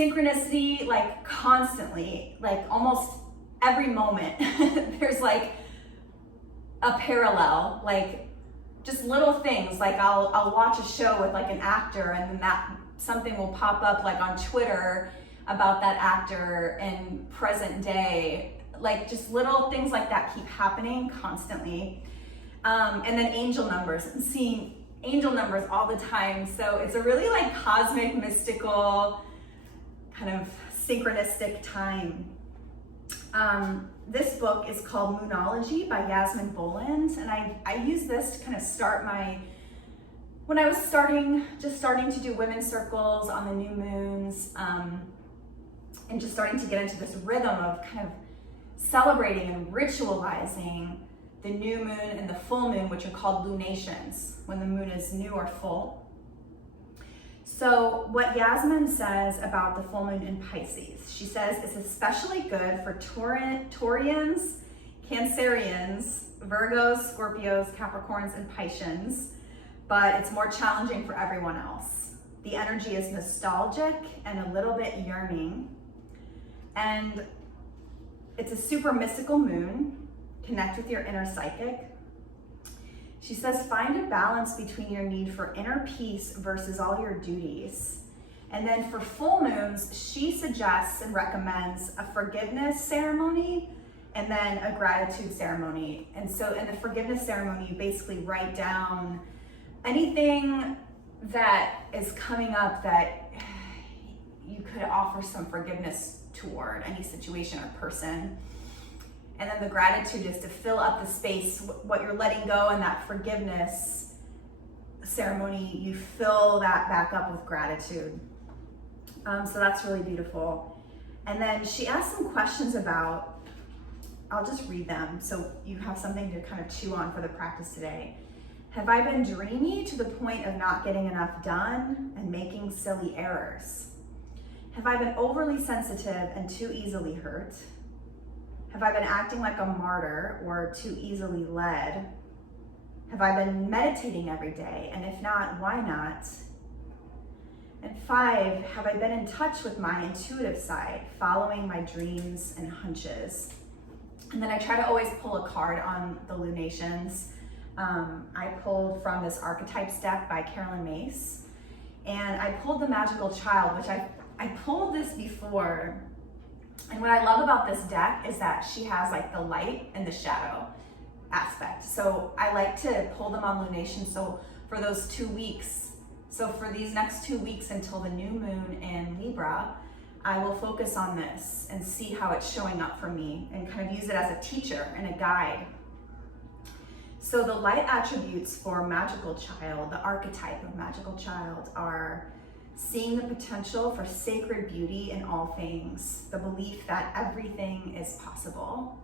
synchronicity, like constantly, like almost every moment. There's like a parallel, like just little things. Like I'll watch a show with like an actor, and then that something will pop up like on Twitter about that actor in present day. Like just little things like that keep happening constantly. And then angel numbers, and seeing angel numbers all the time. So it's a really like cosmic, mystical, kind of synchronistic time. This book is called Moonology by Yasmin Boland, and I use this to kind of start when I was just starting to do women's circles on the new moons, and just starting to get into this rhythm of kind of celebrating and ritualizing the new moon and the full moon, which are called lunations, when the moon is new or full. So what Yasmin says about the full moon in Pisces, she says it's especially good for Taurians, Cancerians, Virgos, Scorpios, Capricorns, and Pisceans, but it's more challenging for everyone else. The energy is nostalgic and a little bit yearning, and it's a super mystical moon. Connect with your inner psychic. She says, find a balance between your need for inner peace versus all your duties. And then for full moons, she suggests and recommends a forgiveness ceremony and then a gratitude ceremony. And so in the forgiveness ceremony, you basically write down anything that is coming up that you could offer some forgiveness toward, any situation or person. And then the gratitude is to fill up the space, what you're letting go in that forgiveness ceremony, you fill that back up with gratitude. So that's really beautiful. And then she asked some questions about, I'll just read them so you have something to kind of chew on for the practice today. Have I been dreamy to the point of not getting enough done and making silly errors? Have I been overly sensitive and too easily hurt? Have I been acting like a martyr or too easily led? Have I been meditating every day? And if not, why not? And 5, have I been in touch with my intuitive side, following my dreams and hunches? And then I try to always pull a card on the lunations. I pulled from this Archetypes deck by Carolyn Mace. And I pulled the Magical Child, which I pulled this before. And what I love about this deck is that she has like the light and the shadow aspect. So I like to pull them on lunation. So for those 2 weeks, so for these next 2 weeks until the new moon in Libra, I will focus on this and see how it's showing up for me and kind of use it as a teacher and a guide. So the light attributes for Magical Child, the archetype of Magical Child, are seeing the potential for sacred beauty in all things, the belief that everything is possible.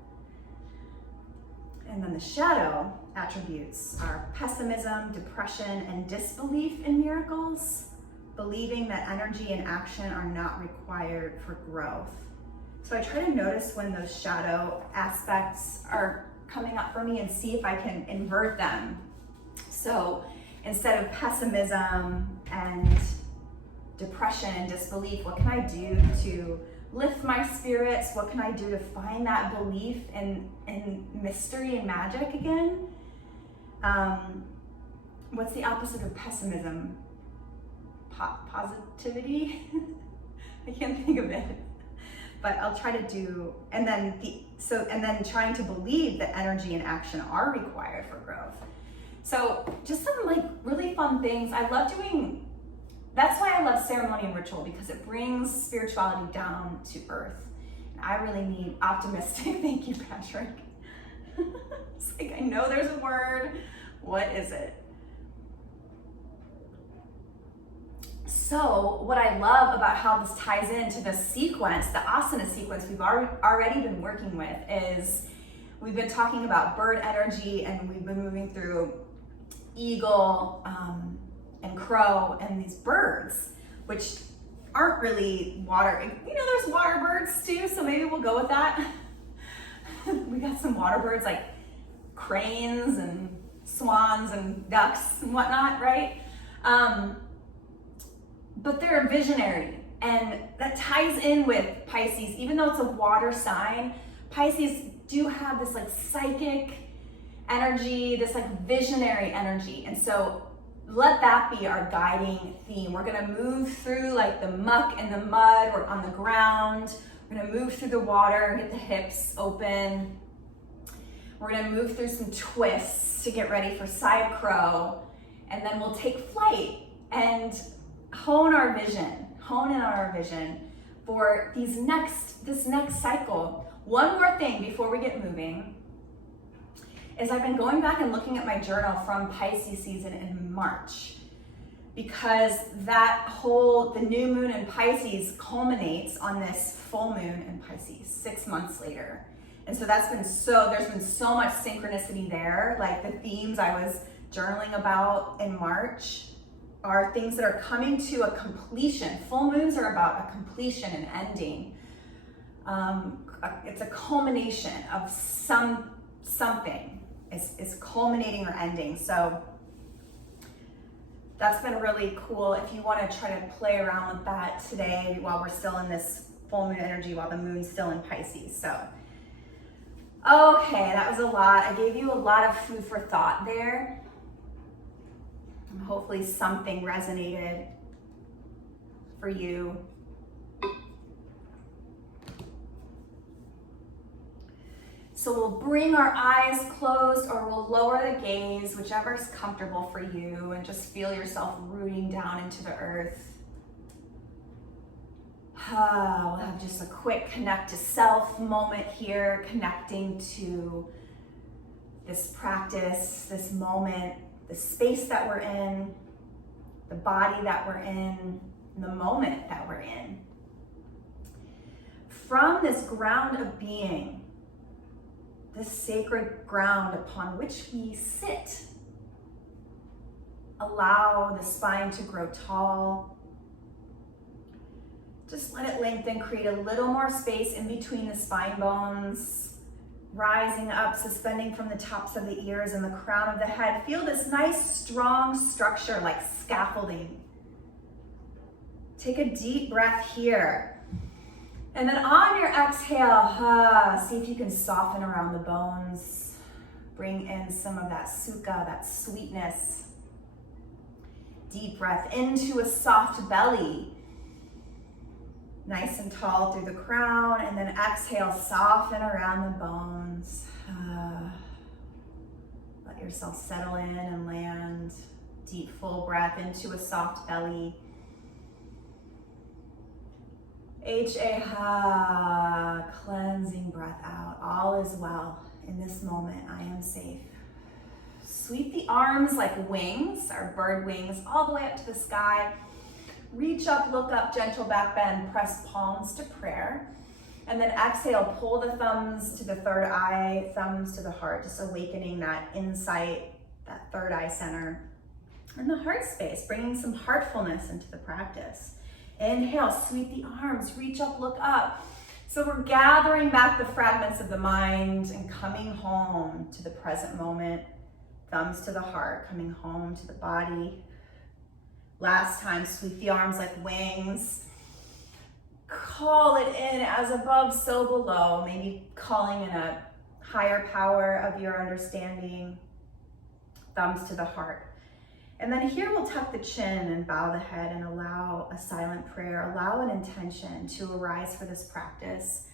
And then the shadow attributes are pessimism, depression, and disbelief in miracles, believing that energy and action are not required for growth. So I try to notice when those shadow aspects are coming up for me and see if I can invert them. So instead of pessimism and depression and disbelief, what can I do to lift my spirits? What can I do to find that belief in mystery and magic again? What's the opposite of pessimism? Positivity? I can't think of it, but I'll try to do, and then trying to believe that energy and action are required for growth. So just some like really fun things. I love doing. That's why I love ceremony and ritual, because it brings spirituality down to earth. And I really need optimistic. Thank you, Patrick. It's like, I know there's a word. What is it? So what I love about how this ties into the sequence, the asana sequence we've already been working with, is we've been talking about bird energy, and we've been moving through eagle, and crow, and these birds, which aren't really water. You know, there's water birds too, so maybe we'll go with that. We got some water birds like cranes and swans and ducks and whatnot, right? But they're visionary And that ties in with Pisces. Even though it's a water sign, Pisces do have this like psychic energy, this like visionary energy. And so let that be our guiding theme. We're gonna move through like the muck and the mud. We're on the ground. We're gonna move through the water, get the hips open. We're gonna move through some twists to get ready for side crow. And then we'll take flight and hone in on our vision for this next cycle. One more thing before we get moving is I've been going back and looking at my journal from Pisces season in March, because the new moon in Pisces culminates on this full moon in Pisces 6 months later. And so there's been so much synchronicity there. Like the themes I was journaling about in March are things that are coming to a completion. Full moons are about a completion and ending. It's a culmination of something is culminating or ending. So that's been really cool. If you want to try to play around with that today while we're still in this full moon energy, while the moon's still in Pisces. So, okay, that was a lot. I gave you a lot of food for thought there. And hopefully something resonated for you. So we'll bring our eyes closed, or we'll lower the gaze, whichever is comfortable for you, and just feel yourself rooting down into the earth. We'll have just a quick connect to self moment here, connecting to this practice, this moment, the space that we're in, the body that we're in, the moment that we're in. From this ground of being, this sacred ground upon which we sit, allow the spine to grow tall. Just let it lengthen, create a little more space in between the spine bones, rising up, suspending from the tops of the ears and the crown of the head. Feel this nice, strong structure like scaffolding. Take a deep breath here. And then on your exhale, see if you can soften around the bones. Bring in some of that sukha, that sweetness. Deep breath into a soft belly. Nice and tall through the crown, and then exhale, soften around the bones. Let yourself settle in and land. Deep, full breath into a soft belly. Ha, cleansing breath out. All is well in this moment. I am safe. Sweep the arms like wings, our bird wings, all the way up to the sky. Reach up, look up, gentle back bend, press palms to prayer. And then exhale, pull the thumbs to the third eye, thumbs to the heart, just awakening that insight, that third eye center. And the heart space, bringing some heartfulness into the practice. Inhale, sweep the arms, reach up, look up. So we're gathering back the fragments of the mind and coming home to the present moment. Thumbs to the heart, coming home to the body. Last time, sweep the arms like wings. Call it in as above, so below. Maybe calling in a higher power of your understanding. Thumbs to the heart. And then here we'll tuck the chin and bow the head and allow a silent prayer, allow an intention to arise for this practice.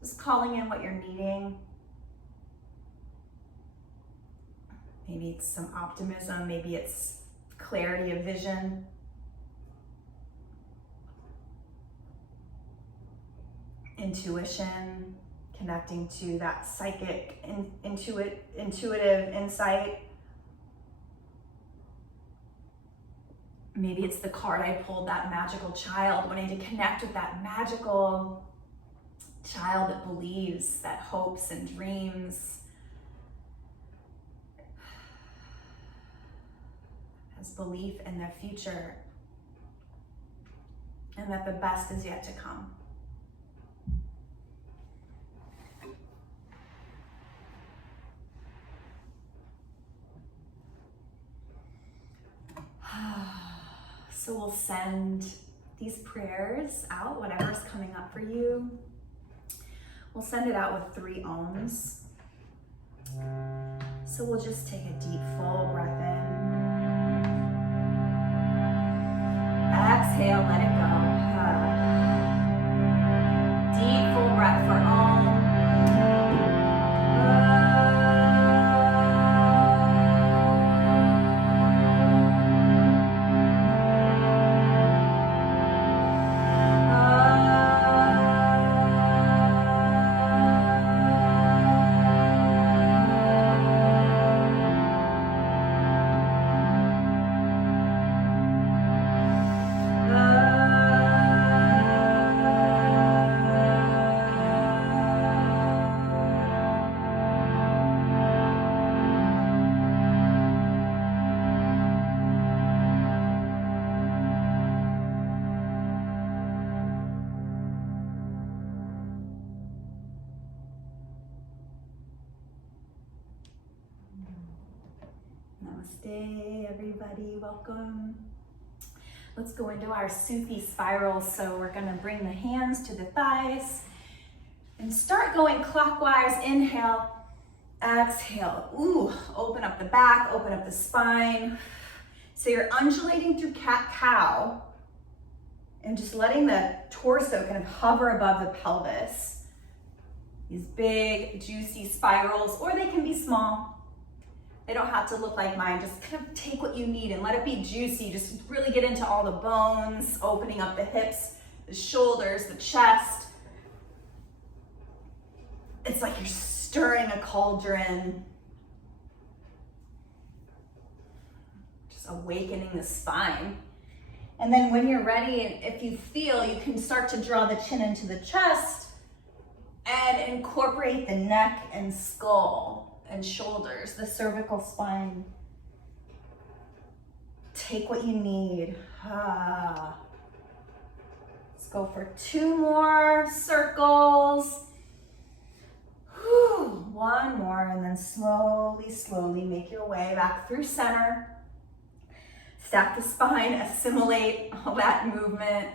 Just calling in what you're needing. Maybe it's some optimism, maybe it's clarity of vision. Intuition, connecting to that psychic, intuitive insight. Maybe it's the card I pulled, that magical child, wanting to connect with that magical child that believes, that hopes and dreams, has belief in their future, and that the best is yet to come. So we'll send these prayers out, whatever's coming up for you. We'll send it out with 3 ohms. So we'll just take a deep, full breath in. Exhale, let it go. Deep, full breath for Om. Namaste, everybody, welcome. Let's go into our Sufi spiral. So we're gonna bring the hands to the thighs and start going clockwise. Inhale, exhale. Ooh, open up the back, open up the spine. So you're undulating through cat-cow and just letting the torso kind of hover above the pelvis. These big, juicy spirals, or they can be small. They don't have to look like mine. Just kind of take what you need and let it be juicy. Just really get into all the bones, opening up the hips, the shoulders, the chest. It's like you're stirring a cauldron. Just awakening the spine. And then when you're ready, if you feel, you can start to draw the chin into the chest and incorporate the neck and skull and shoulders, the cervical spine. Take what you need. Let's go for 2 more circles. Whew. 1 more, and then slowly, slowly make your way back through center. Stack the spine, assimilate all that movement.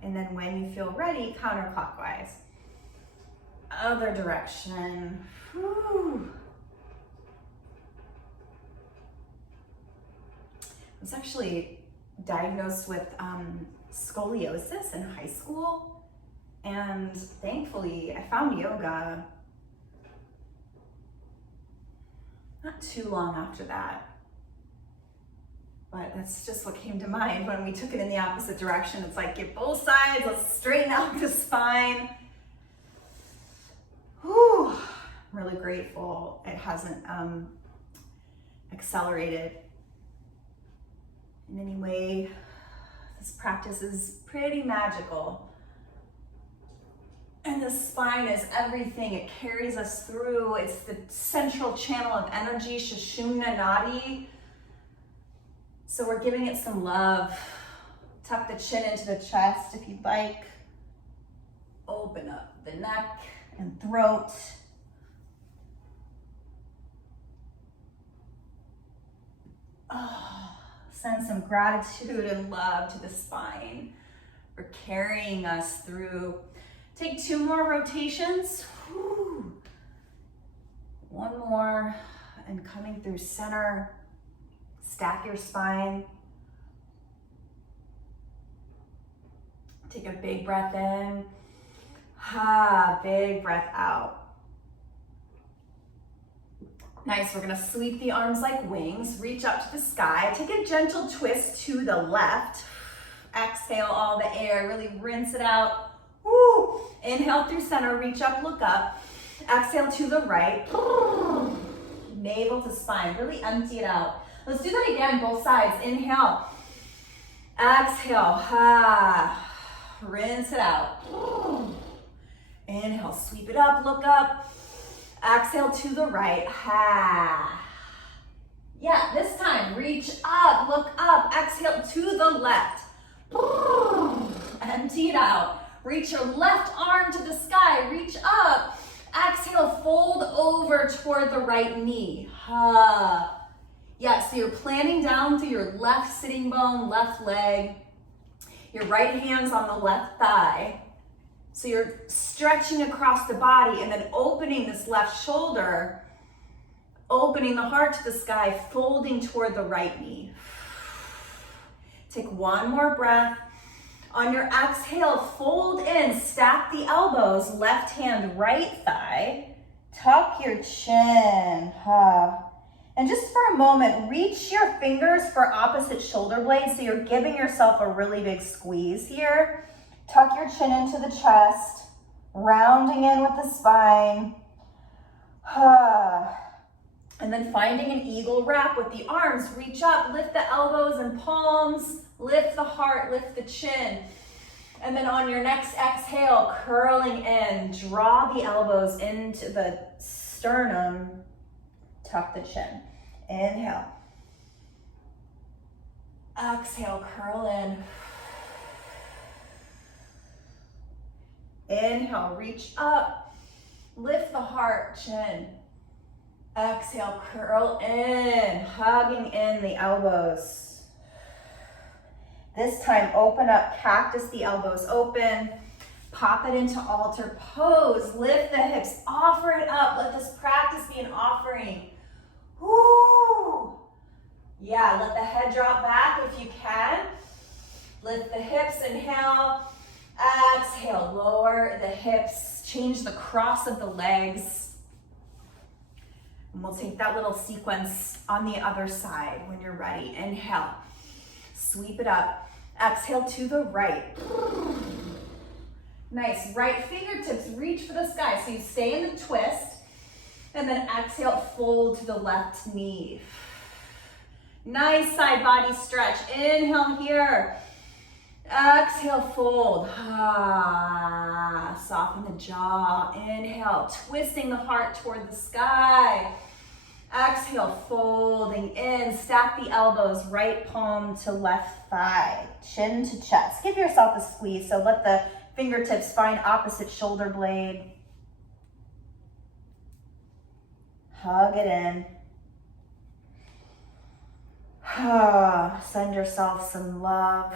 And then when you feel ready, counterclockwise. Other direction. Whew. I was actually diagnosed with scoliosis in high school, and thankfully I found yoga not too long after that. But that's just what came to mind when we took it in the opposite direction. It's like, get both sides, let's straighten out the spine. Whew, I'm really grateful it hasn't accelerated in any way. This practice is pretty magical. And the spine is everything. It carries us through. It's the central channel of energy, Sushumna Nadi. So we're giving it some love. Tuck the chin into the chest if you'd like. Open up the neck and throat. Send some gratitude and love to the spine for carrying us through. Take 2 more rotations. Whew. 1 more, and coming through center. Stack your spine. Take a big breath in. Big breath out. Nice, we're gonna sweep the arms like wings, reach up to the sky. Take a gentle twist to the left. Exhale all the air, really rinse it out. Woo. Inhale through center, reach up, look up. Exhale to the right. Navel to spine, really empty it out. Let's do that again, both sides. Inhale, exhale, rinse it out. Inhale, sweep it up, look up. Exhale to the right, Yeah, this time, reach up, look up. Exhale to the left. Empty it out. Reach your left arm to the sky, reach up. Exhale, fold over toward the right knee. Yeah, so you're planting down through your left sitting bone, left leg. Your right hand's on the left thigh. So you're stretching across the body and then opening this left shoulder, opening the heart to the sky, folding toward the right knee. Take one more breath. On your exhale, fold in, stack the elbows, left hand, right thigh. Tuck your chin. And just for a moment, reach your fingers for opposite shoulder blades. So you're giving yourself a really big squeeze here. Tuck your chin into the chest, rounding in with the spine. And then finding an eagle wrap with the arms. Reach up, lift the elbows and palms, lift the heart, lift the chin. And then on your next exhale, curling in, draw the elbows into the sternum, tuck the chin. Inhale. Exhale, curl in. Inhale, reach up, lift the heart, chin. Exhale, curl in, hugging in the elbows. This time, open up, cactus the elbows open. Pop it into altar pose. Lift the hips, offer it up. Let this practice be an offering. Woo! Yeah, let the head drop back if you can. Lift the hips, inhale. Exhale, lower the hips. Change the cross of the legs. And we'll take that little sequence on the other side when you're ready. Inhale, sweep it up. Exhale to the right. Nice, right fingertips reach for the sky. So you stay in the twist. And then exhale, fold to the left knee. Nice side body stretch. Inhale here. Exhale, fold. Soften the jaw. Inhale, twisting the heart toward the sky. Exhale, folding in. Stack the elbows, right palm to left thigh. Chin to chest. Give yourself a squeeze. So let the fingertips find opposite shoulder blade. Hug it in. Send yourself some love.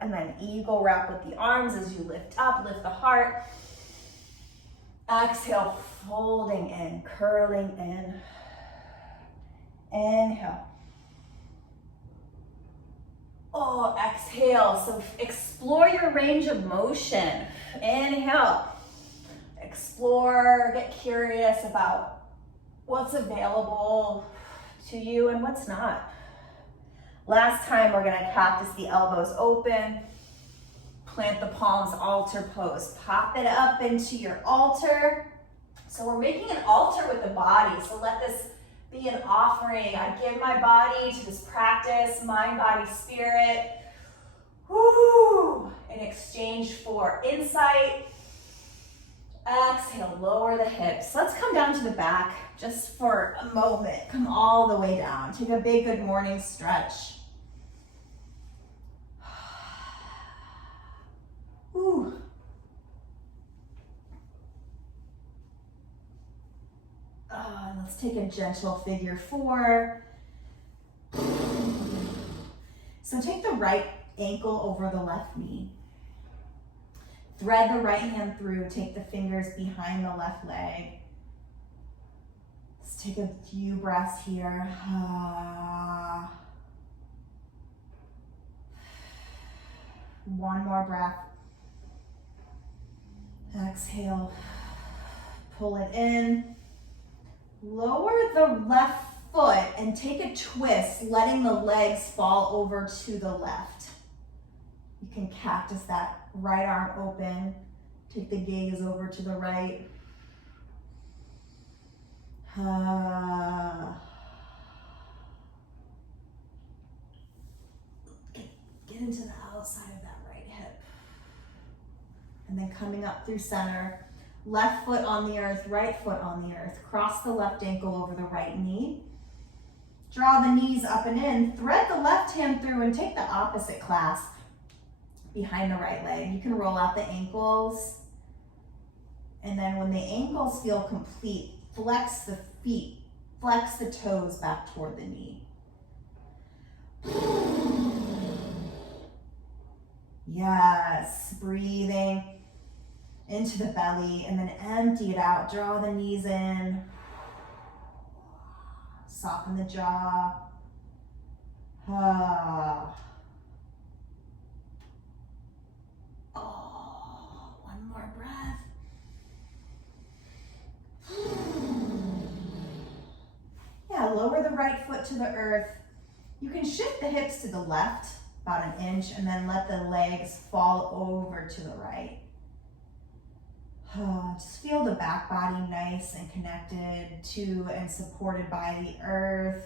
And then eagle wrap with the arms as you lift up, lift the heart. Exhale, folding in, curling in. Inhale. Exhale. So explore your range of motion. Inhale. Explore, get curious about what's available to you and what's not. Last time, we're gonna cactus the elbows open, plant the palms, altar pose. Pop it up into your altar. So we're making an altar with the body. So let this be an offering. I give my body to this practice, mind, body, spirit. Woo! In exchange for insight. Exhale, lower the hips. Let's come down to the back just for a moment. Come all the way down. Take a big good morning stretch. Ooh. Let's take a gentle figure four. So take the right ankle over the left knee. Thread the right hand through, take the fingers behind the left leg. Let's take a few breaths here. One more breath. Exhale, pull it in. Lower the left foot and take a twist, letting the legs fall over to the left. You can cactus that right arm open. Take the gaze over to the right. Get into the outside of that right hip. And then coming up through center. Left foot on the earth, right foot on the earth. Cross the left ankle over the right knee. Draw the knees up and in. Thread the left hand through and take the opposite clasp behind the right leg. You can roll out the ankles. And then when the ankles feel complete, flex the feet flex the toes back toward the knee. Yes, breathing into the belly and then empty it out. Draw the knees in. Soften the jaw. Oh, one more breath. Yeah, lower the right foot to the earth. You can shift the hips to the left about an inch and then let the legs fall over to the right. Just feel the back body nice and connected to and supported by the earth.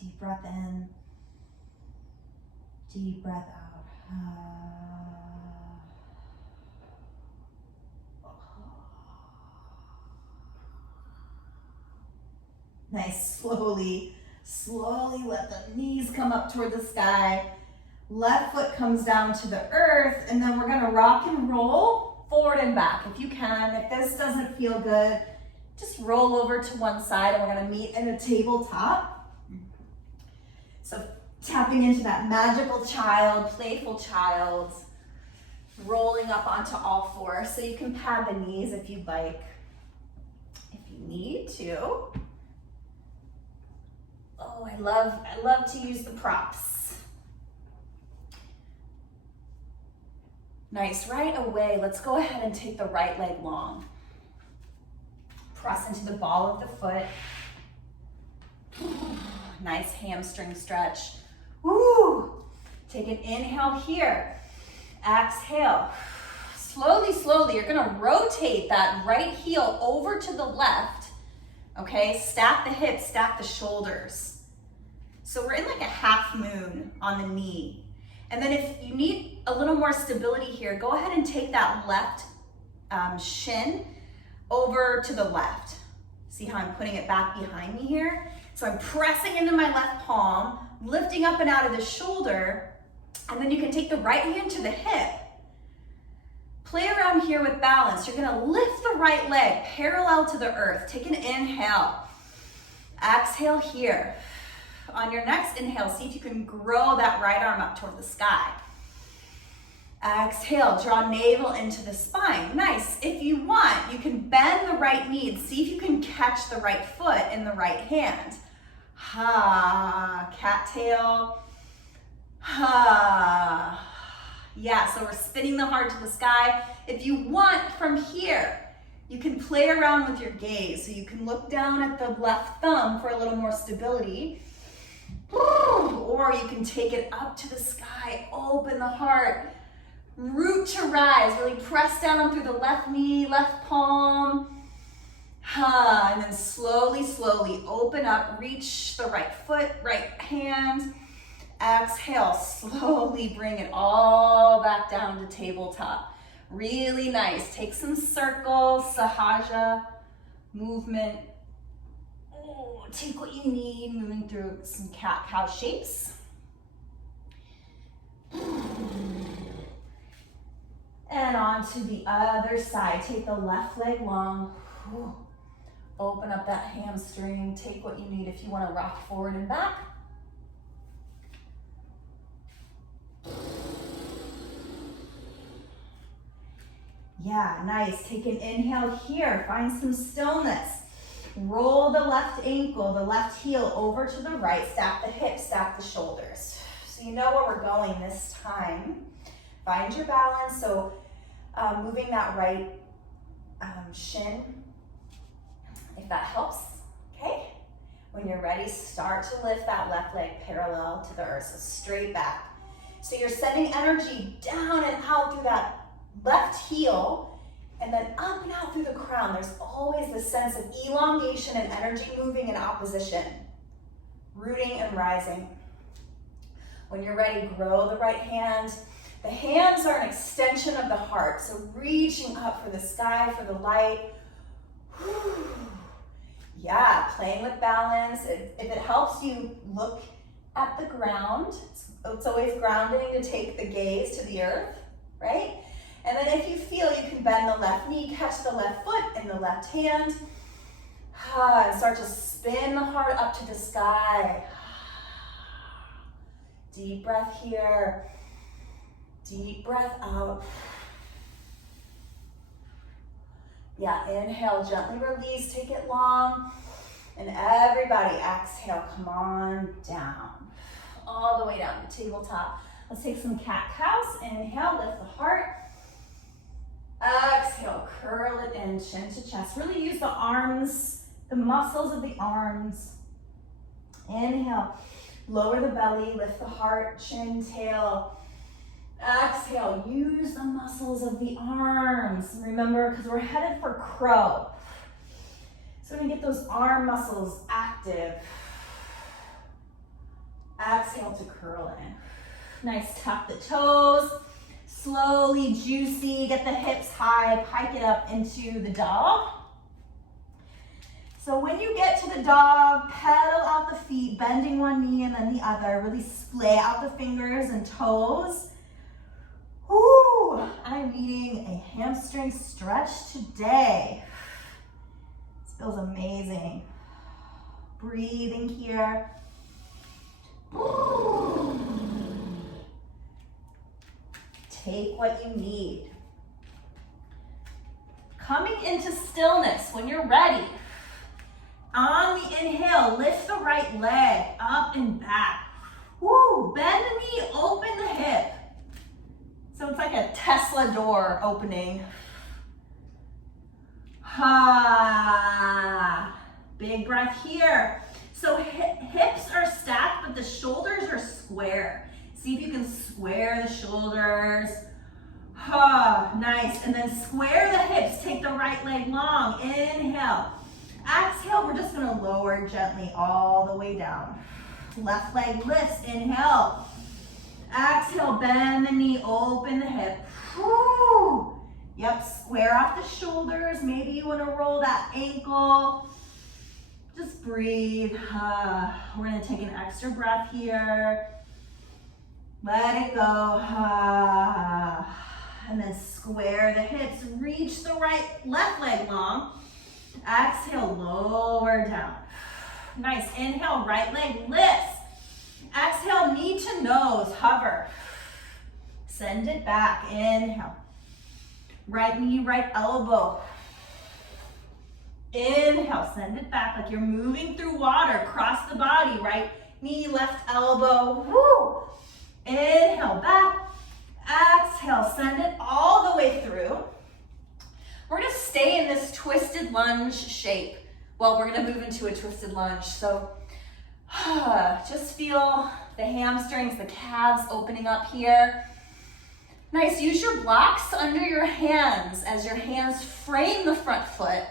Deep breath in, deep breath out. Nice, slowly let the knees come up toward the sky. Left foot comes down to the earth, and then we're gonna rock and roll forward and back if you can. If this doesn't feel good, just roll over to one side and we're gonna meet in a tabletop. So tapping into that magical child, playful child, rolling up onto all fours. So you can pad the knees if you'd like, if you need to. Oh, I love to use the props. Nice, right away, let's go ahead and take the right leg long. Press into the ball of the foot. Nice hamstring stretch. Woo! Take an inhale here. Exhale. Slowly, you're gonna rotate that right heel over to the left. Okay, stack the hips, stack the shoulders. So we're in like a half moon on the knee. And then if you need a little more stability here, go ahead and take that left shin over to the left. See how I'm putting it back behind me here? So I'm pressing into my left palm, lifting up and out of the shoulder, and then you can take the right hand to the hip. Play around here with balance. You're gonna lift the right leg parallel to the earth. Take an inhale. Exhale here. On your next inhale, see if you can grow that right arm up toward the sky. Exhale, draw navel into the spine. Nice. If you want, you can bend the right knee and see if you can catch the right foot in the right hand. Ha, cattail. Ha. Yeah, so we're spinning the heart to the sky. If you want, from here, you can play around with your gaze. So you can look down at the left thumb for a little more stability. Or you can take it up to the sky, open the heart, root to rise, really press down through the left knee, left palm. And then slowly open up, reach the right foot, right hand. Exhale, slowly bring it all back down to tabletop. Really nice. Take some circles, Sahaja movement. Oh, take what you need, moving through some cat-cow shapes. And on to the other side. Take the left leg long. Open up that hamstring. Take what you need if you want to rock forward and back. Yeah, nice. Take an inhale here. Find some stillness. Roll the left ankle, the left heel over to the right. Stack the hips, stack the shoulders. So you know where we're going this time. Find your balance. So moving that right shin, if that helps, okay? When you're ready, start to lift that left leg parallel to the earth, so straight back. So you're sending energy down and out through that left heel, and then up and out through the crown. There's always this sense of elongation and energy moving in opposition, rooting and rising. When you're ready, grow the right hand. The hands are an extension of the heart, so reaching up for the sky, for the light. Yeah, playing with balance. If it helps you look at the ground, it's always grounding to take the gaze to the earth, right? And then if you feel, you can bend the left knee, catch the left foot in the left hand, and start to spin the heart up to the sky. Deep breath here. Deep breath out. Yeah, inhale, gently release, take it long. And everybody exhale, come on down. All the way down to tabletop. Let's take some cat-cows. Inhale, lift the heart. Exhale, curl it in, chin to chest. Really use the arms, the muscles of the arms. Inhale, lower the belly, lift the heart, chin, tail. Exhale, use the muscles of the arms. Remember, because we're headed for crow. So we're gonna get those arm muscles active. Exhale to curl in. Nice, tuck the toes. Slowly, juicy, get the hips high, pike it up into the dog. So when you get to the dog, pedal out the feet, bending one knee and then the other. Really splay out the fingers and toes. Woo! I'm needing a hamstring stretch today. This feels amazing. Breathing here. Take what you need. Coming into stillness when you're ready. On the inhale, lift the right leg up and back. Woo! Bend the knee, open the hip. So it's like a Tesla door opening. Ha! Big breath here. So hips are stacked, but the shoulders are square. See if you can square the shoulders. Ha! Nice. And then square the hips. Take the right leg long. Inhale. Exhale. We're just going to lower gently all the way down. Left leg lifts. Inhale. Exhale, bend the knee, open the hip. Whew. Yep, square off the shoulders. Maybe you want to roll that ankle. Just breathe. We're going to take an extra breath here. Let it go. And then square the hips. Reach the left leg long. Exhale, lower down. Nice. Inhale, right leg lifts. Exhale, knee to nose, hover. Send it back, inhale. Right knee, right elbow. Inhale, send it back like you're moving through water, cross the body, right knee, left elbow, woo. Inhale, back. Exhale, send it all the way through. We're gonna stay in this twisted lunge shape. Well, we're gonna move into a twisted lunge, so just feel the hamstrings, the calves opening up here. Nice, use your blocks under your hands as your hands frame the front foot.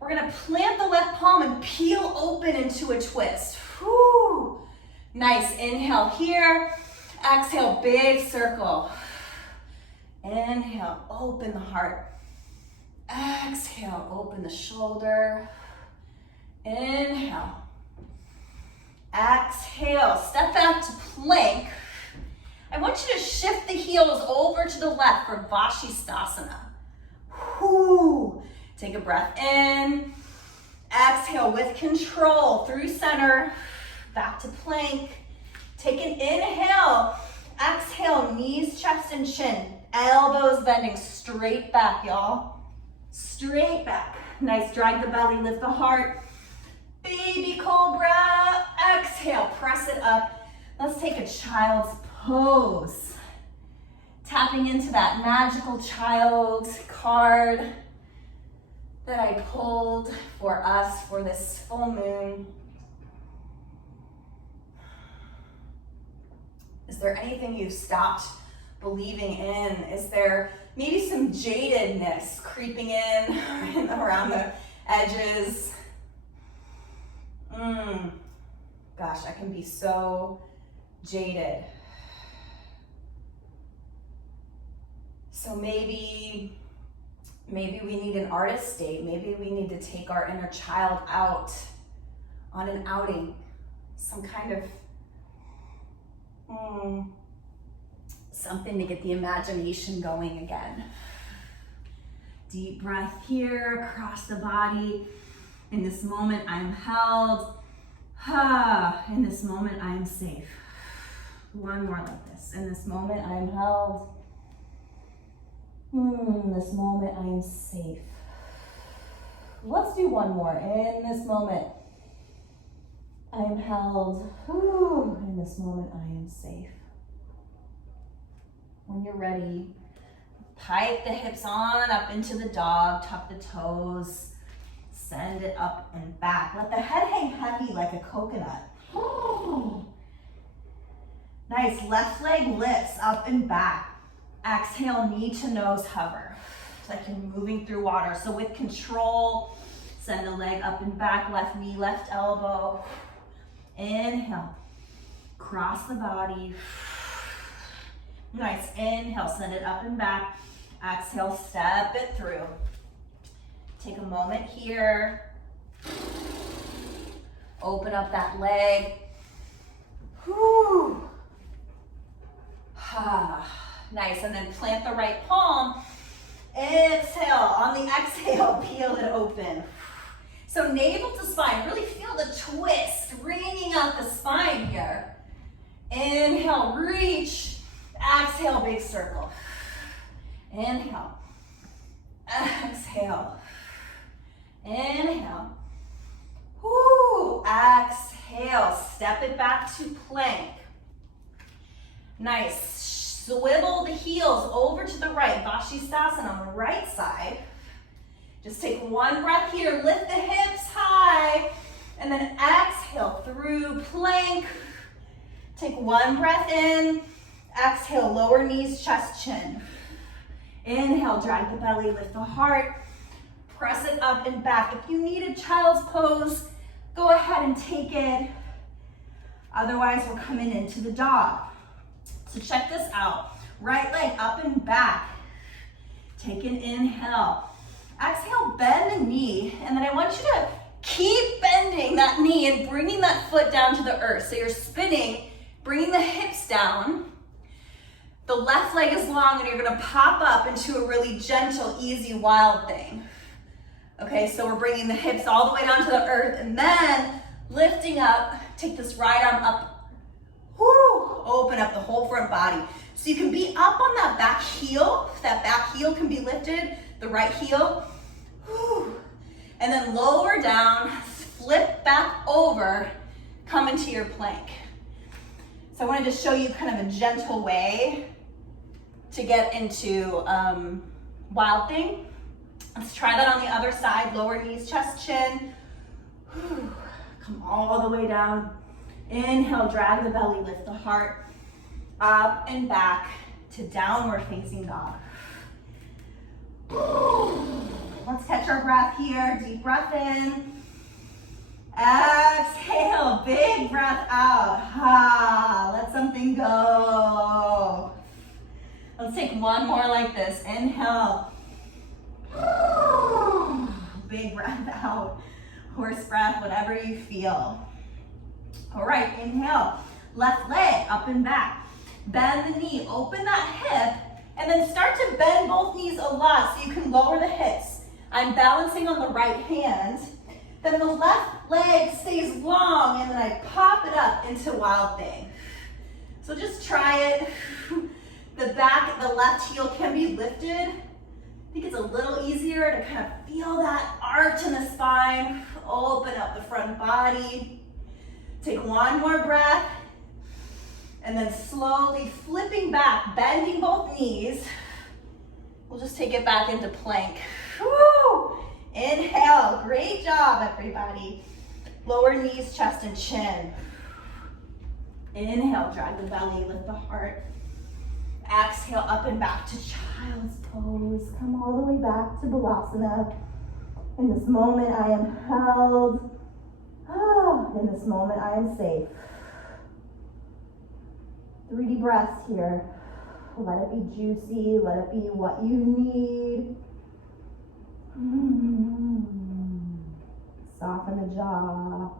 We're gonna plant the left palm and peel open into a twist. Whew. Nice, inhale here. Exhale, big circle. Inhale, open the heart. Exhale, open the shoulder. Inhale. Exhale, step back to plank. I want you to shift the heels over to the left for Vashisthasana. Whoo. Take a breath in. Exhale with control through center. Back to plank. Take an inhale. Exhale, knees, chest, and chin. Elbows bending straight back, y'all. Straight back. Nice, drag the belly, lift the heart. Baby cobra. Exhale, press it up. Let's take a child's pose. Tapping into that magical child card that I pulled for us for this full moon. Is there anything you've stopped believing in? Is there maybe some jadedness creeping in around the edges? Gosh, I can be so jaded. So maybe we need an artist date. Maybe we need to take our inner child out on an outing. Some kind of Something to get the imagination going again. Deep breath here across the body. In this moment, I'm held. In this moment, I am safe. One more like this. In this moment, I am held. In this moment, I am safe. Let's do one more. In this moment, I am held. In this moment, I am safe. When you're ready, pipe the hips on up into the dog, tuck the toes, send it up and back. Let the head hang heavy like a coconut. Nice, left leg lifts up and back. Exhale, knee to nose hover. It's like you're moving through water. So with control, send the leg up and back, left knee, left elbow. Inhale, cross the body. Nice, inhale, send it up and back. Exhale, step it through. Take a moment here. Open up that leg. Whew. Nice, and then plant the right palm. Exhale, on the exhale, peel it open. So navel to spine, really feel the twist, wringing out the spine here. Inhale, reach. Exhale, big circle. Inhale. Exhale. Inhale. Whoo. Exhale. Step it back to plank. Nice. Swivel the heels over to the right. Vashisthasana on the right side. Just take one breath here. Lift the hips high. And then exhale through plank. Take one breath in. Exhale, lower knees, chest, chin. Inhale, drag the belly, lift the heart. Press it up and back. If you need a child's pose, go ahead and take it. Otherwise, we're coming into the dog. So check this out. Right leg up and back. Take an inhale. Exhale, bend the knee. And then I want you to keep bending that knee and bringing that foot down to the earth. So you're spinning, bringing the hips down. The left leg is long and you're gonna pop up into a really gentle, easy, wild thing. Okay, so we're bringing the hips all the way down to the earth and then lifting up, take this right arm up, whoo, open up the whole front body. So you can be up on that back heel, if that back heel can be lifted, the right heel, whoo, and then lower down, flip back over, come into your plank. So I wanted to show you kind of a gentle way to get into wild thing. Let's try that on the other side. Lower knees, chest, chin. Whew. Come all the way down. Inhale, drag the belly, lift the heart. Up and back to downward facing dog. Let's catch our breath here. Deep breath in. Exhale, big breath out. Let something go. Let's take one more like this. Inhale. Big breath out. Horse breath, whatever you feel. All right, inhale. Left leg up and back. Bend the knee, open that hip, and then start to bend both knees a lot so you can lower the hips. I'm balancing on the right hand. Then the left leg stays long, and then I pop it up into wild thing. So just try it. The back, the left heel can be lifted. I think it's a little easier to kind of feel that arch in the spine. Open up the front body. Take one more breath. And then slowly flipping back, bending both knees. We'll just take it back into plank. Woo! Inhale, great job everybody. Lower knees, chest and chin. Inhale, drag the belly, lift the heart. Exhale, up and back to child's pose. Come all the way back to Balasana. In this moment, I am held. In this moment, I am safe. 3 deep breaths here. Let it be juicy. Let it be what you need. Soften the jaw.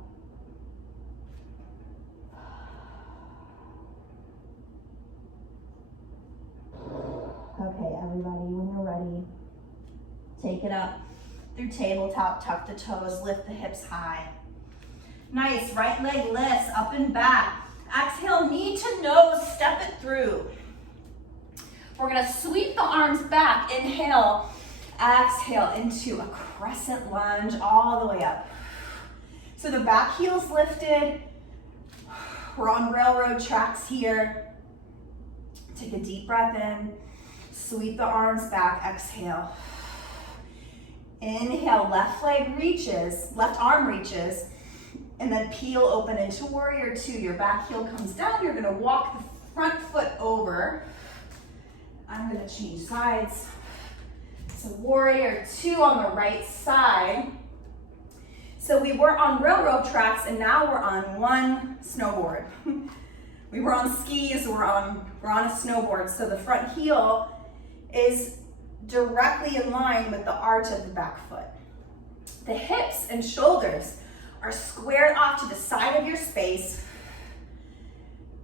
Take it up through tabletop, tuck the toes, lift the hips high. Nice, right leg lifts up and back. Exhale, knee to nose, step it through. We're gonna sweep the arms back. Inhale, exhale into a crescent lunge all the way up. So the back heel's lifted. We're on railroad tracks here. Take a deep breath in. Sweep the arms back, exhale. Inhale, left leg reaches, left arm reaches, and then peel open into warrior two. Your back heel comes down. You're gonna walk the front foot over. I'm gonna change sides. So warrior two on the right side. So we were on railroad tracks and now we're on one snowboard. We were on skis, we're on a snowboard. So the front heel is directly in line with the arch of the back foot. The hips and shoulders are squared off to the side of your space.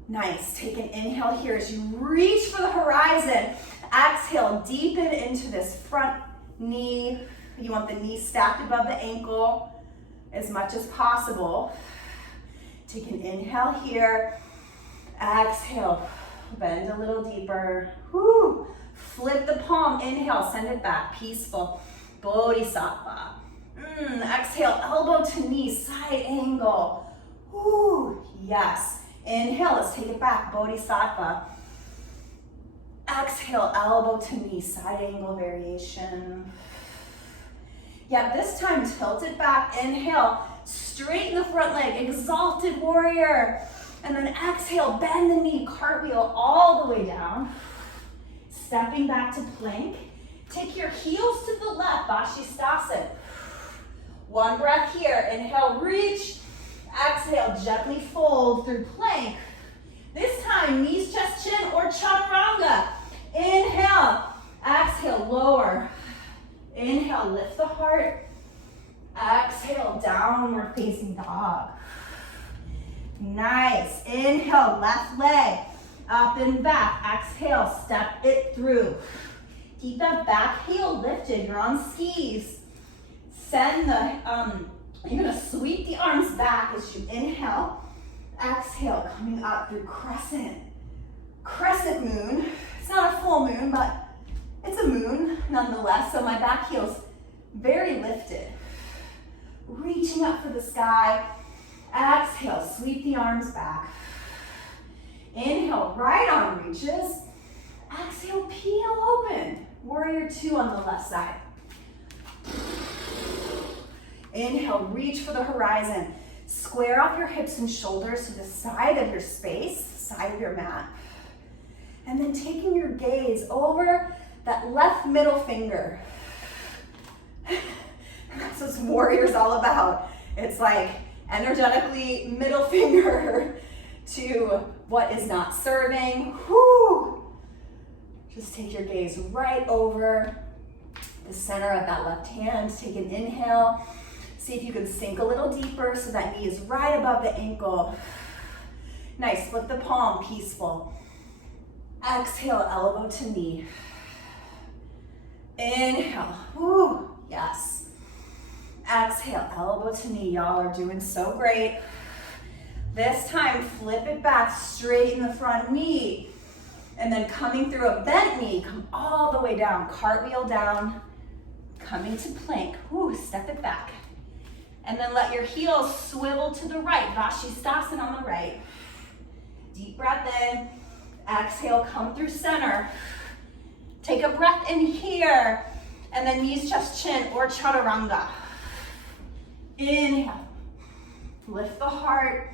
Nice, take an inhale here as you reach for the horizon. Exhale, deepen into this front knee. You want the knee stacked above the ankle as much as possible. Take an inhale here. Exhale, bend a little deeper. Woo. Flip the palm, inhale, send it back, peaceful, bodhisattva. Exhale, elbow to knee, side angle. Woo, yes. Inhale, let's take it back, bodhisattva. Exhale, elbow to knee, side angle variation. Yeah, this time tilt it back, inhale, straighten the front leg, exalted warrior. And then exhale, bend the knee, cartwheel all the way down. Stepping back to plank. Take your heels to the left, Vashisthasana. One breath here. Inhale, reach. Exhale, gently fold through plank. This time, knees, chest, chin, or chaturanga. Inhale. Exhale, lower. Inhale, lift the heart. Exhale, downward facing dog. Nice. Inhale, left leg. Up and back. Exhale, step it through. Keep that back heel lifted. You're on skis. Send the, you're gonna sweep the arms back as you inhale. Exhale, coming up through crescent. Crescent moon. It's not a full moon, but it's a moon nonetheless. So my back heel's very lifted. Reaching up for the sky. Exhale, sweep the arms back. Inhale, right arm reaches. Exhale, peel open. Warrior two on the left side. Inhale, reach for the horizon. Square off your hips and shoulders to the side of your space, side of your mat. And then taking your gaze over that left middle finger. That's what warrior's all about. It's like energetically middle finger to what is not serving. Whoo! Just take your gaze right over the center of that left hand. Take an inhale. See if you can sink a little deeper so that knee is right above the ankle. Nice, flip the palm, peaceful. Exhale, elbow to knee. Inhale, whoo, yes. Exhale, elbow to knee. Y'all are doing so great. This time, flip it back, straighten the front knee. And then coming through a bent knee, come all the way down, cartwheel down, coming to plank. Whoo, step it back. And then let your heels swivel to the right, Vashisthasana on the right. Deep breath in, exhale, come through center. Take a breath in here, and then knees, chest, chin, or chaturanga. Inhale, lift the heart,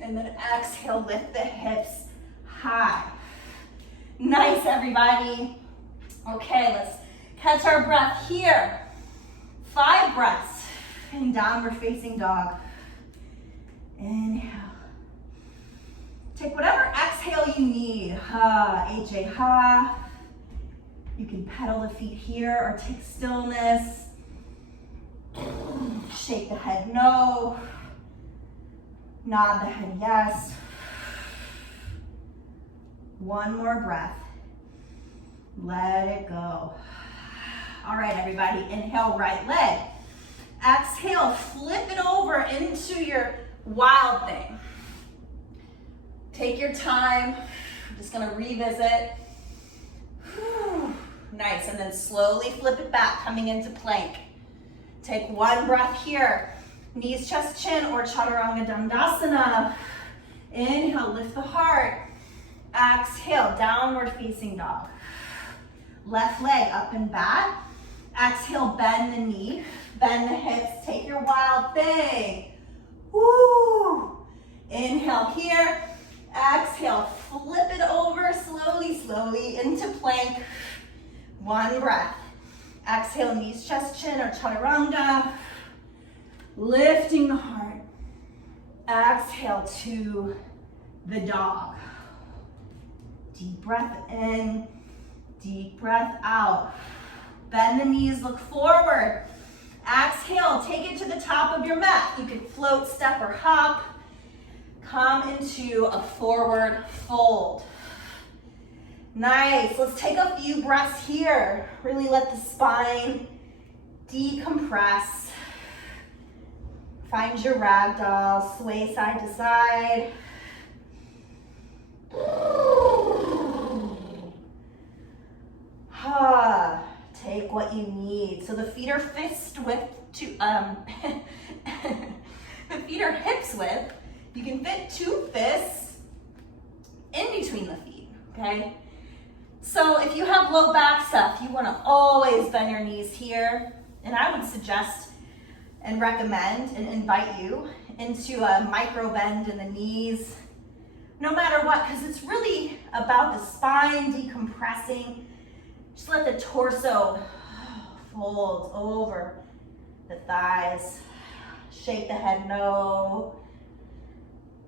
and then exhale, lift the hips high. Nice, everybody. Okay, let's catch our breath here. 5 breaths in downward facing dog. Inhale. Take whatever exhale you need. Ha, H-A, ha. You can pedal the feet here or take stillness. Shake the head no. Nod the head yes. One more breath. Let it go. All right, everybody, inhale, right leg. Exhale, flip it over into your wild thing. Take your time. I'm just gonna revisit. Whew. Nice, and then slowly flip it back, coming into plank. Take one breath here. Knees, chest, chin, or chaturanga dandasana. Inhale, lift the heart. Exhale, downward facing dog. Left leg up and back. Exhale, bend the knee, bend the hips, take your wild thing. Woo! Inhale here. Exhale, flip it over slowly, slowly into plank. One breath. Exhale, knees, chest, chin, or chaturanga. Lifting the heart. Exhale to the dog. Deep breath in, deep breath out. Bend the knees, look forward. Exhale, take it to the top of your mat. You can float, step, or hop. Come into a forward fold. Nice, let's take a few breaths here. Really let the spine decompress. Find your ragdoll, sway side to side. Take what you need. So the feet are fist width to, the feet are hips width. You can fit 2 fists in between the feet, okay? So if you have low back stuff, you wanna always bend your knees here. And I would suggest and recommend and invite you into a micro bend in the knees, no matter what, because it's really about the spine decompressing. Just let the torso fold over the thighs. Shake the head, no.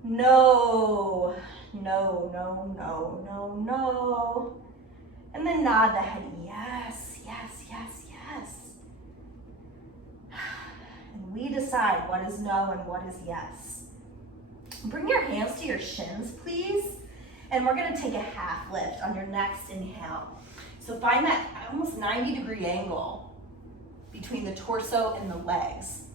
No, no, no, no, no, no. And then nod the head, yes, yes, yes, yes. And we decide what is no and what is yes. Bring your hands to your shins, please. And we're gonna take a half lift on your next inhale. So find that almost 90-degree angle between the torso and the legs.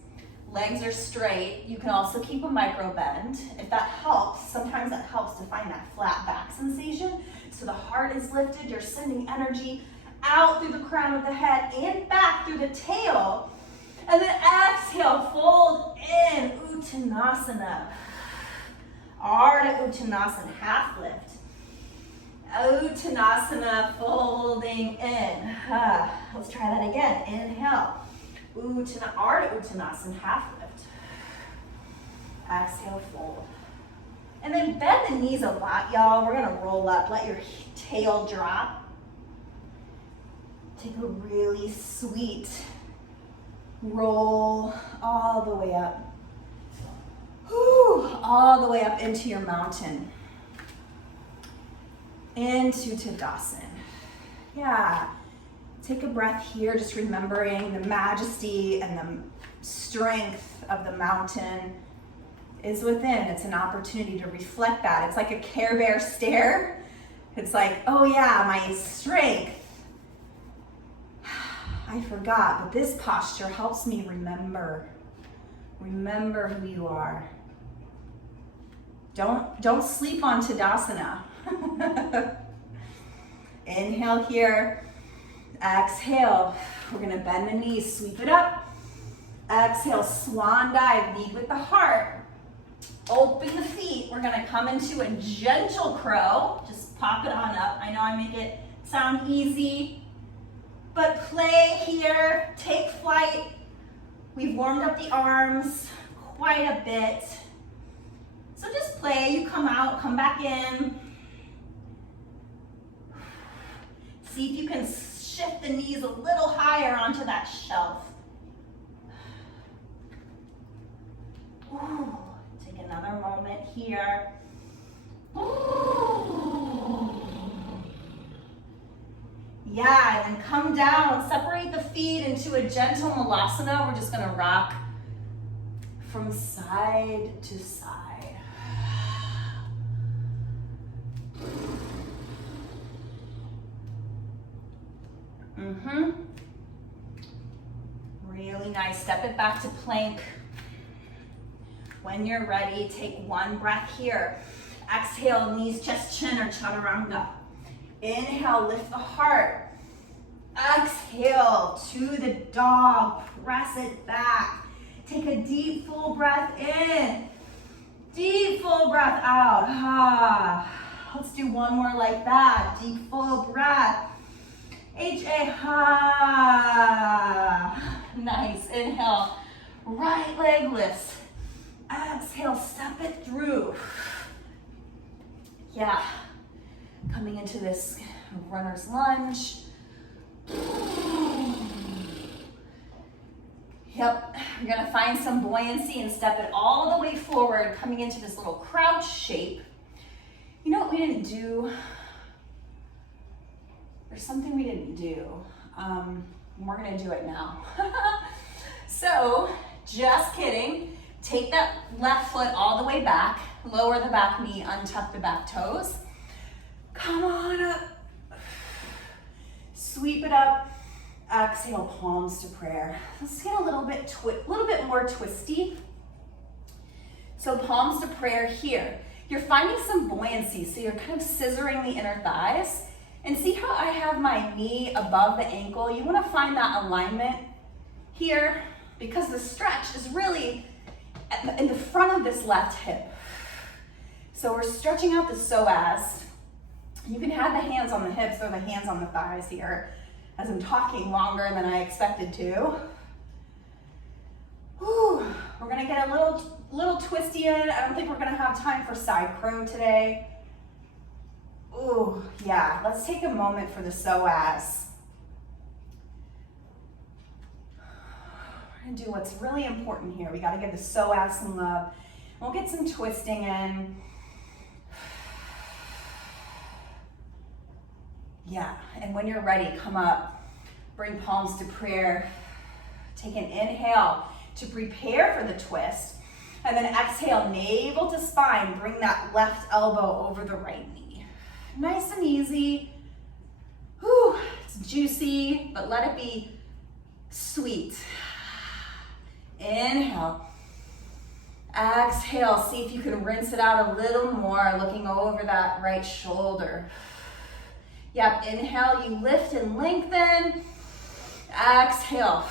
Legs are straight. You can also keep a micro bend. If that helps, sometimes that helps to find that flat back sensation. So the heart is lifted, you're sending energy out through the crown of the head and back through the tail. And then exhale, fold in, Uttanasana. Ardha Uttanasana, half lift. Uttanasana, folding in. Let's try that again. Inhale. Ardha Uttanasana, half lift. Exhale, fold. And then bend the knees a lot, y'all. We're gonna roll up. Let your tail drop. Take a really sweet roll all the way up. Whew, all the way up into your mountain. Into Tadasana. Yeah. Take a breath here, just remembering the majesty and the strength of the mountain is within. It's an opportunity to reflect that. It's like a Care Bear stare. It's like, oh yeah, my strength. I forgot, but this posture helps me remember. Remember who you are. Don't sleep on Tadasana. Inhale here. Exhale. We're gonna bend the knees, sweep it up. Exhale, swan dive, lead with the heart. Open the feet. We're gonna come into a gentle crow. Just pop it on up. I know I make it sound easy, but play here, take flight. We've warmed up the arms quite a bit. So just play, you come out, come back in. See if you can shift the knees a little higher onto that shelf. Ooh, take another moment here. Ooh. Yeah, and then come down, separate the feet into a gentle malasana. We're just gonna rock from side to side. step it back to plank. When you're ready, take one breath here. Exhale, knees, chest, chin, or chaturanga. Inhale, lift the heart. Exhale to the dog, press it back. Take a deep, full breath in. Deep, full breath out. Let's do one more like that. Deep, full breath. H-A, ha. Nice, inhale. Right leg lifts. Exhale, step it through. Yeah, coming into this runner's lunge. Yep, you're gonna find some buoyancy and step it all the way forward, coming into this little crouch shape. You know what we didn't do? There's something we didn't do. We're gonna do it now. So, just kidding. Take that left foot all the way back, lower the back knee, untuck the back toes. Come on up. Sweep it up. Exhale, palms to prayer. Let's get a little bit more twisty. So palms to prayer here. You're finding some buoyancy, so you're kind of scissoring the inner thighs. And see how I have my knee above the ankle? You want to find that alignment here because the stretch is really in the front of this left hip. So we're stretching out the psoas. You can have the hands on the hips or the hands on the thighs here as I'm talking longer than I expected to. Whew. We're gonna get a little twisty in. I don't think we're gonna have time for side crow today. Ooh, yeah, let's take a moment for the psoas. We're gonna do what's really important here. We gotta give the psoas some love. We'll get some twisting in. Yeah, and when you're ready, come up, bring palms to prayer. Take an inhale to prepare for the twist, and then exhale, navel to spine, bring that left elbow over the right knee. Nice and easy. Whew, it's juicy, but let it be sweet. Inhale. Exhale, see if you can rinse it out a little more, looking over that right shoulder. Yep, inhale, you lift and lengthen. Exhale.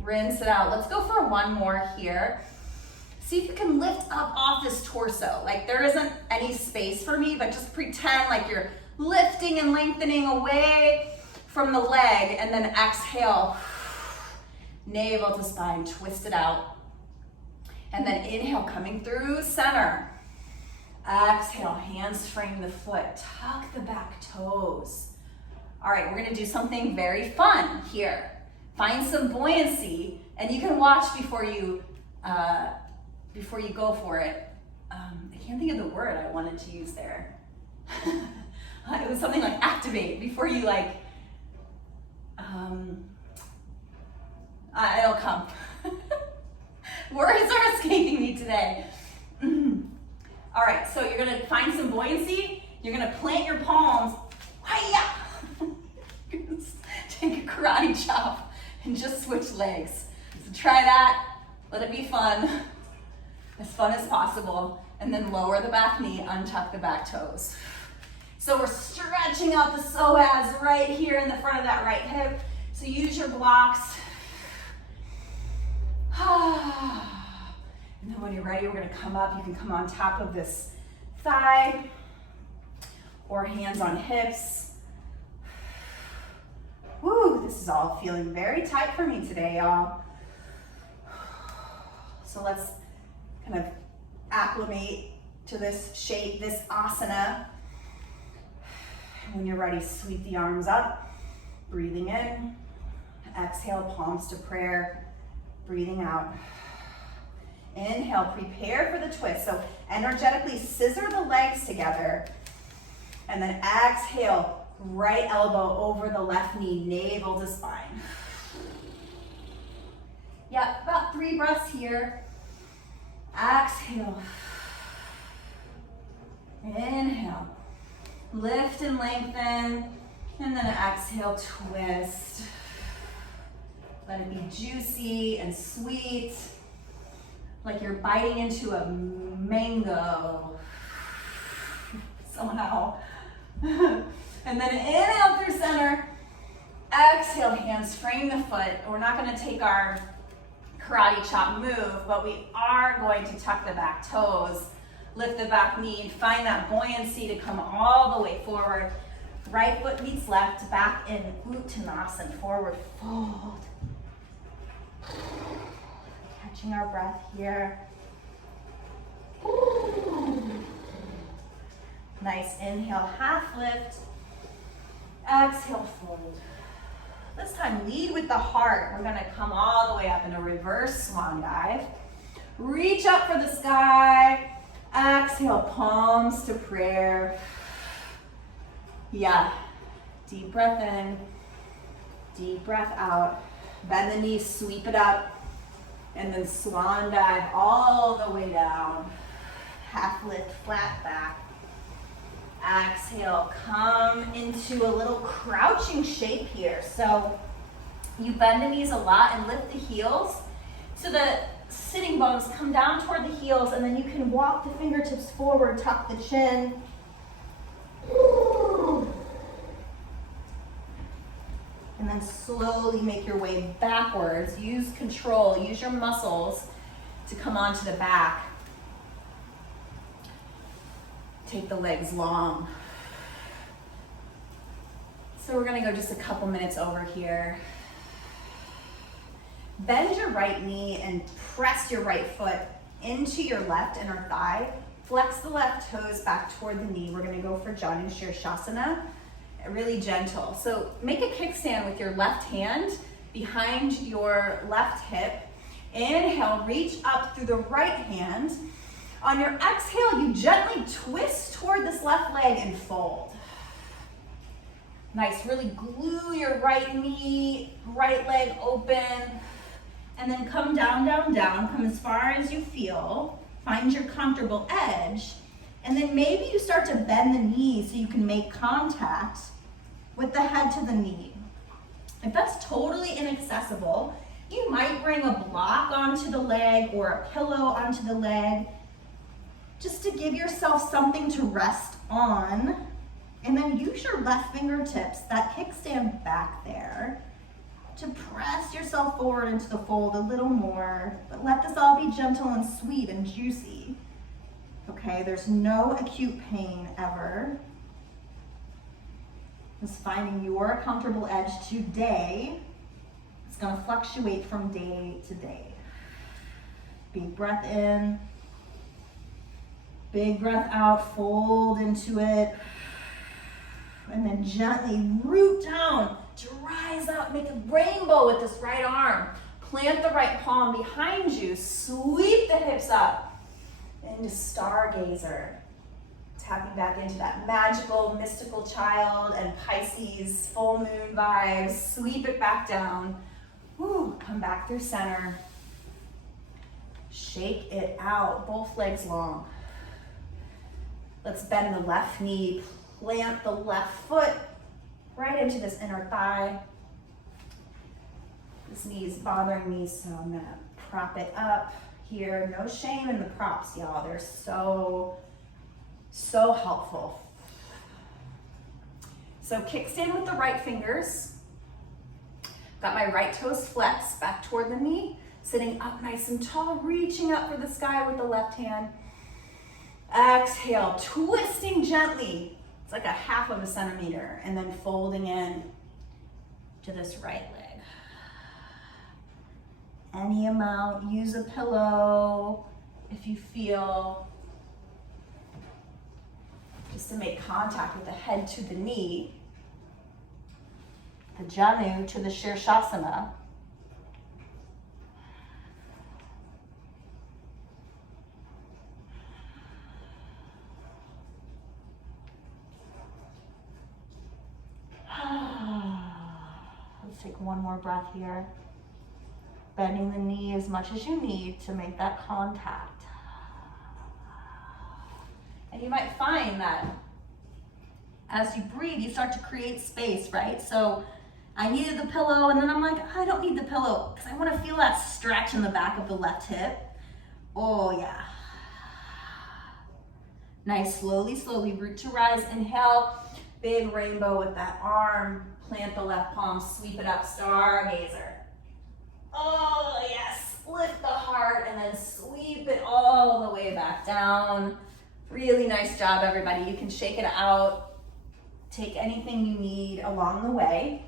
Rinse it out. Let's go for one more here. See if you can lift up off this torso. Like there isn't any space for me, but just pretend like you're lifting and lengthening away from the leg, and then exhale. Navel to spine, twist it out. And then inhale, coming through center. Exhale, hands frame the foot, tuck the back toes. All right, we're gonna do something very fun here. Find some buoyancy, and you can watch before you go for it. I can't think of the word I wanted to use there. It was something like activate, before you like, it'll come. Words are escaping me today. All right, so you're gonna find some buoyancy. You're gonna plant your palms. Hi-ya! Take a karate chop and just switch legs. So try that, let it be fun as possible. And then lower the back knee, untuck the back toes. So we're stretching out the psoas right here in the front of that right hip. So use your blocks. And then when you're ready, we're gonna come up. You can come on top of this thigh or hands on hips. Woo, this is all feeling very tight for me today, y'all. So let's kind of acclimate to this shape, this asana. When you're ready, sweep the arms up, breathing in. Exhale, palms to prayer, breathing out. Inhale, prepare for the twist. So energetically scissor the legs together. And then exhale, right elbow over the left knee, navel to spine. Yep, about 3 breaths here. Exhale. Inhale. Lift and lengthen. And then exhale, twist. Let it be juicy and sweet, like you're biting into a mango somehow. And then inhale through center, exhale, hands frame the foot. We're not gonna take our karate chop move, but we are going to tuck the back toes, lift the back knee, find that buoyancy to come all the way forward. Right foot meets left, back in Uttanasana, forward fold. Catching our breath here. Nice inhale, half lift. Exhale, fold. This time, lead with the heart. We're gonna come all the way up in a reverse swan dive. Reach up for the sky. Exhale, palms to prayer. Yeah, deep breath in, deep breath out. Bend the knees, sweep it up, and then swan dive all the way down. Half lift, flat back. Exhale, come into a little crouching shape here. So you bend the knees a lot and lift the heels. So the sitting bones come down toward the heels, and then you can walk the fingertips forward, tuck the chin. And then slowly make your way backwards. Use control, use your muscles to come onto the back. Take the legs long. So we're gonna go just a couple minutes over here. Bend your right knee and press your right foot into your left inner thigh. Flex the left toes back toward the knee. We're gonna go for Janu Shirshasana, really gentle. So make a kickstand with your left hand behind your left hip. Inhale, reach up through the right hand. On your exhale, you gently twist toward this left leg and fold. Nice, really glue your right knee, right leg open, and then come down, down, down. Come as far as you feel. Find your comfortable edge, and then maybe you start to bend the knee so you can make contact with the head to the knee. If that's totally inaccessible, you might bring a block onto the leg or a pillow onto the leg, just to give yourself something to rest on. And then use your left fingertips, that kickstand back there, to press yourself forward into the fold a little more, but let this all be gentle and sweet and juicy. Okay, there's no acute pain ever. Just finding your comfortable edge today. It's gonna fluctuate from day to day. Big breath in. Big breath out, fold into it. And then gently root down to rise up, make a rainbow with this right arm. Plant the right palm behind you, sweep the hips up into stargazer. Tapping back into that magical, mystical child and Pisces full moon vibes. Sweep it back down. Woo, come back through center. Shake it out, both legs long. Let's bend the left knee, plant the left foot right into this inner thigh. This knee is bothering me, so I'm gonna prop it up here. No shame in the props, y'all. They're so helpful. So kickstand with the right fingers. Got my right toes flexed back toward the knee, sitting up nice and tall, reaching up for the sky with the left hand. Exhale, twisting gently. It's like a 1/2 centimeter, and then folding in to this right leg. Any amount, use a pillow if you feel, just to make contact with the head to the knee. The Janu to the Shirshasana. Let's take one more breath here. Bending the knee as much as you need to make that contact. And you might find that as you breathe, you start to create space, right? So I needed the pillow, and then I'm like, I don't need the pillow because I want to feel that stretch in the back of the left hip. Oh yeah. Nice, slowly, slowly, root to rise, inhale, big rainbow with that arm, plant the left palm, sweep it up, stargazer. Oh yes, lift the heart and then sweep it all the way back down. Really nice job, everybody. You can shake it out, take anything you need along the way.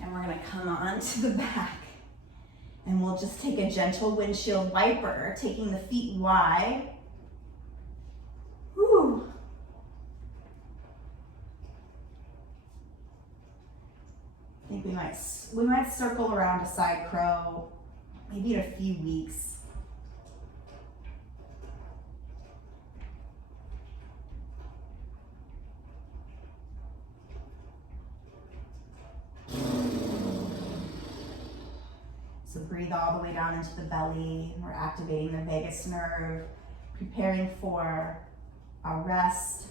And we're gonna come on to the back. And we'll just take a gentle windshield wiper, taking the feet wide. Whew. I think we might circle around a side crow, maybe in a few weeks. So breathe all the way down into the belly. We're activating the vagus nerve, preparing for our rest.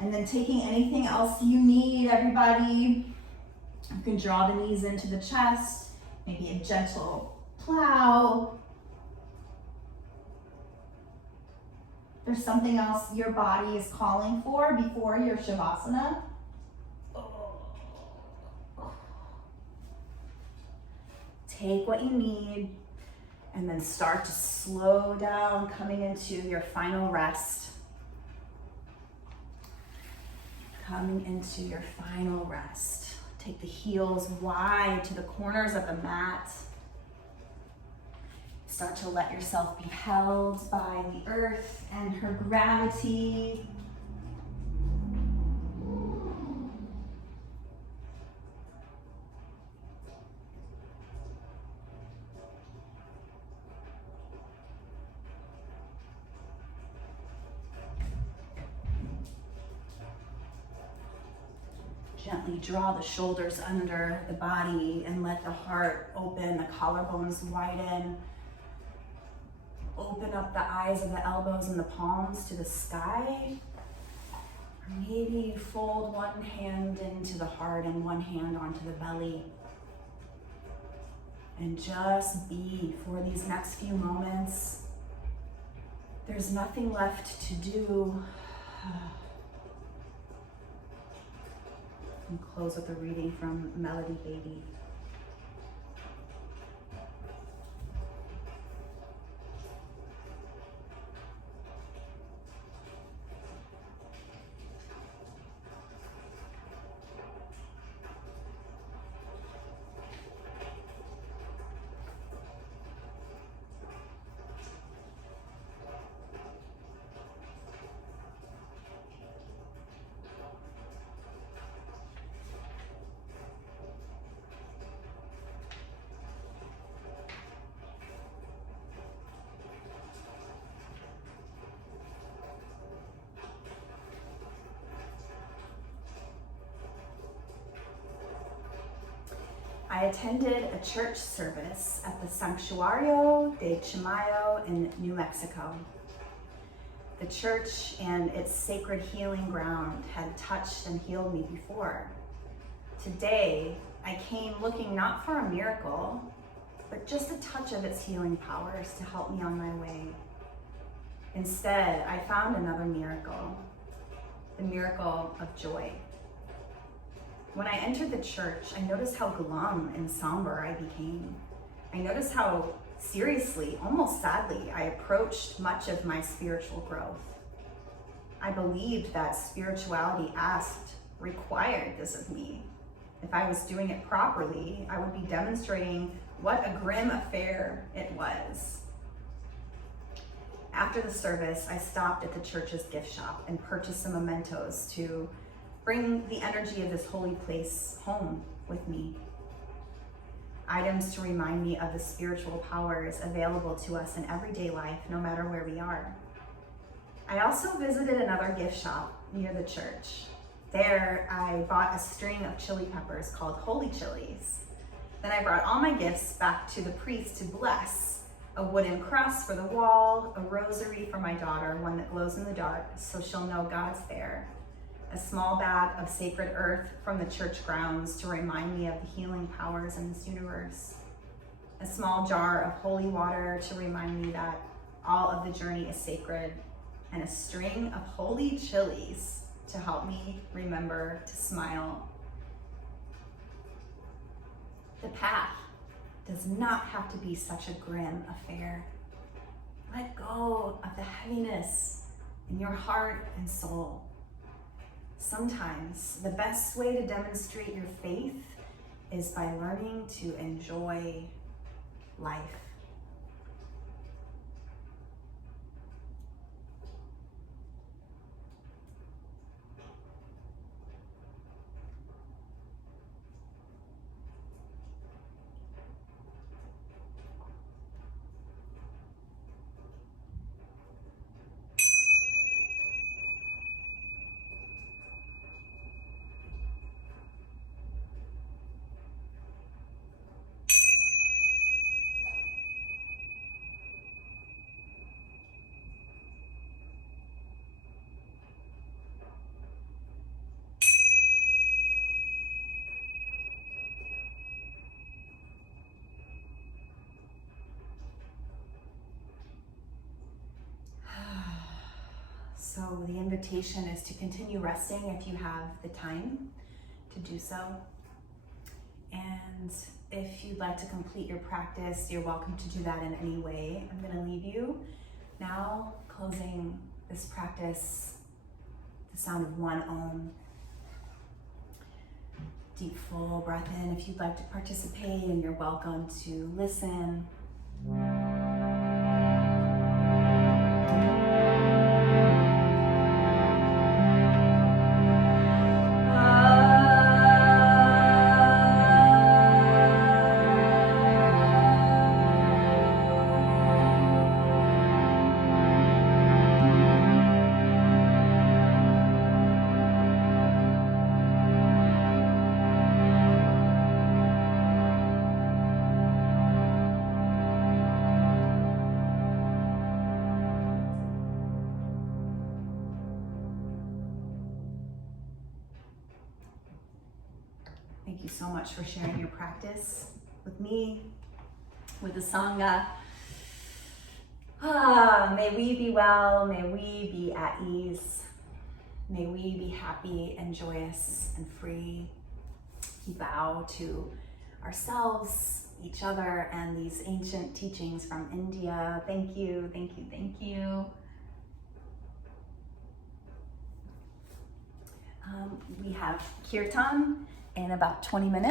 And then taking anything else you need, everybody. You can draw the knees into the chest, maybe a gentle plow. If there's something else your body is calling for before your Shavasana, take what you need and then start to slow down, coming into your final rest. Coming into your final rest. Take the heels wide to the corners of the mat. Start to let yourself be held by the earth and her gravity. Gently draw the shoulders under the body and let the heart open, the collarbones widen. Open up the eyes of the elbows and the palms to the sky. Or maybe fold one hand into the heart and one hand onto the belly. And just be for these next few moments. There's nothing left to do. And close with a reading from Melody Beattie. I attended a church service at the Santuario de Chimayo in New Mexico. The church and its sacred healing ground had touched and healed me before. Today, I came looking not for a miracle, but just a touch of its healing powers to help me on my way. Instead, I found another miracle, the miracle of joy. When I entered the church, I noticed how glum and somber I became. I noticed how seriously, almost sadly, I approached much of my spiritual growth. I believed that spirituality required this of me. If I was doing it properly, I would be demonstrating what a grim affair it was. After the service, I stopped at the church's gift shop and purchased some mementos to bring the energy of this holy place home with me. Items to remind me of the spiritual powers available to us in everyday life, no matter where we are. I also visited another gift shop near the church. There, I bought a string of chili peppers called holy chilies. Then I brought all my gifts back to the priest to bless a wooden cross for the wall, a rosary for my daughter, one that glows in the dark so she'll know God's there, a small bag of sacred earth from the church grounds to remind me of the healing powers in this universe, a small jar of holy water to remind me that all of the journey is sacred, and a string of holy chilies to help me remember to smile. The path does not have to be such a grim affair. Let go of the heaviness in your heart and soul. Sometimes the best way to demonstrate your faith is by learning to enjoy life. So the invitation is to continue resting if you have the time to do so. And if you'd like to complete your practice, you're welcome to do that in any way. I'm going to leave you now, closing this practice, the sound of one Om. Deep, full breath in if you'd like to participate, and you're welcome to listen. Thank you so much for sharing your practice with me, with the Sangha. May we be well, may we be at ease, may we be happy and joyous and free. We bow to ourselves, each other, and these ancient teachings from India. Thank you, thank you, thank you. We have kirtan in about 20 minutes.